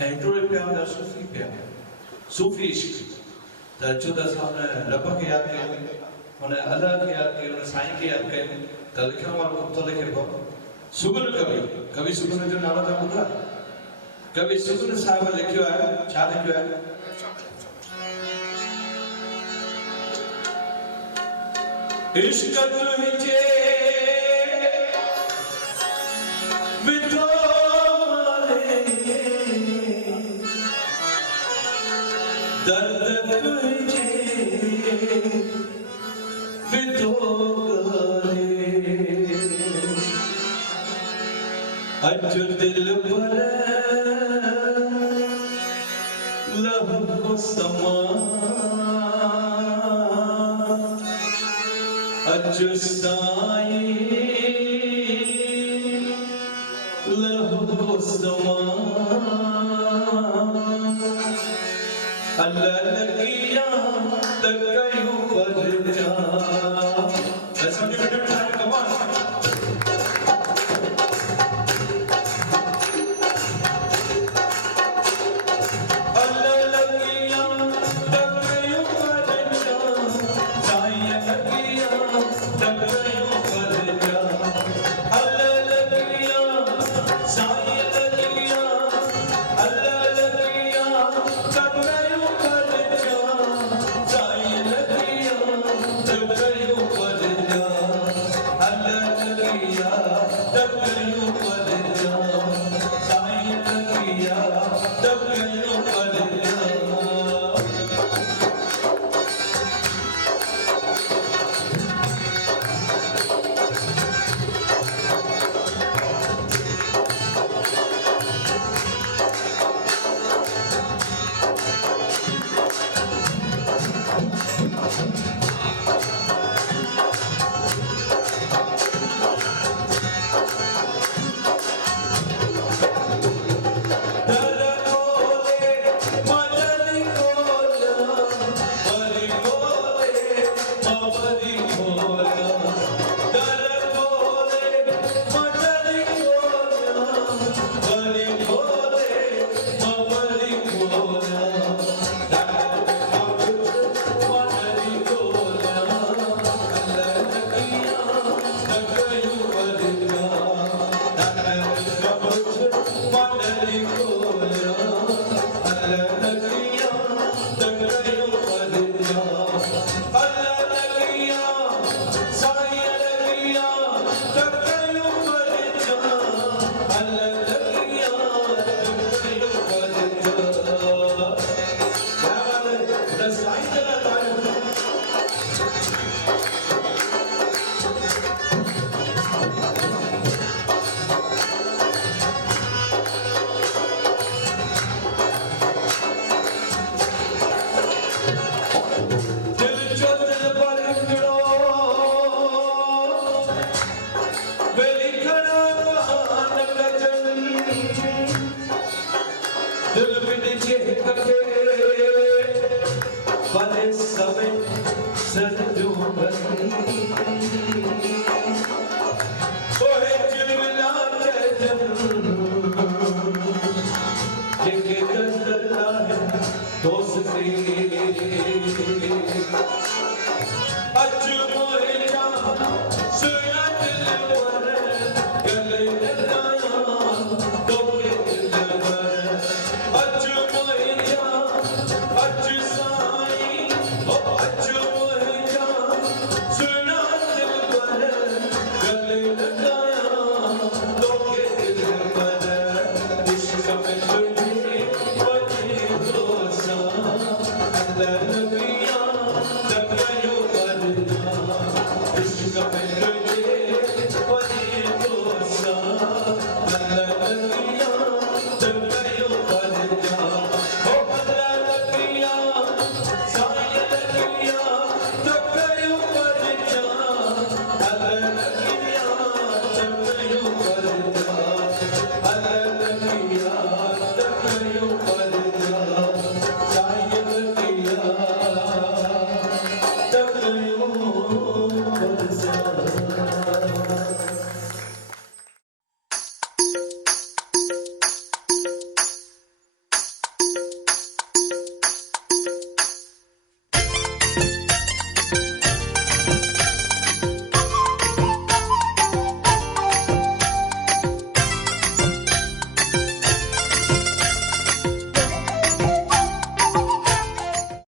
हिकिड़ो प्यार आहे सूफ़ी प्यार, सूफ़ी इश्क। त अचो त असां हुन रब खे यादि कयूं, हुन अल्लाह खे यादि कयूं, हुन साईं खे यादि कयूं। त लिखण वारो थो लिखे पियो सुगुन कवि, कवि सुगुन जो नालो तव्हां ॿुधो आहे? कवि सुगुन साहिब लिखियो आहे, छा लिखियो आहे? इश्क तुंहिंजे दर्द तुझे बितोगे, अज दिल पर लहू समा, अज साई लहू समा, अल्लाह